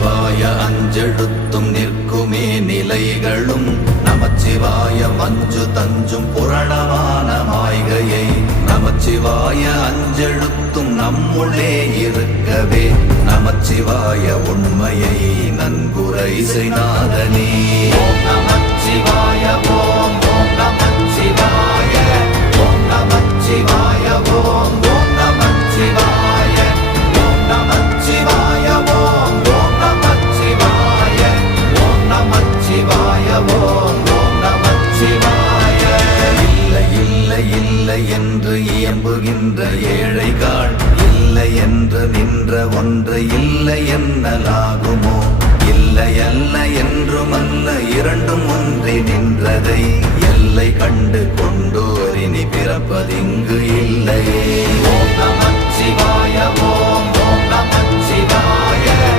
நமச்சிவாய அஞ்செழுத்தும் நிற்குமே நிலைகளும் நமச்சிவாய மஞ்சு தஞ்சும் புரணமான மாய்கையை நமச்சிவாய அஞ்செழுத்தும் நம்முள்ளே இருக்கவே நமச்சிவாய உண்மையை நன்குரை செய்நாதனே. ஓம் நமச்சிவாய ஓம் ஓம் நமச்சிவாய ஓம் நமச்சிவாய ஓம் ஓம் நமச்சிவாய ஓம் நமச்சிவாய ஓம் ஓம் நமச்சிவாய ஓம் நமச்சிவாய ஓம் ஓம் நமச்சிவாய. இல்லை இல்லை இல்லை என்று இயம்புகின்ற ஏழைகாள் இல்லை என்று நின்ற ஒன்று இல்லை என்னலாகுமோ? இல்லை அல்ல என்றும் அல்ல இரண்டும் ஒன்றி நின்றதை எல்லை கண்டு கொண்டோர் இனி பிறப்பதிங்கு இல்லையே. ஓம் நம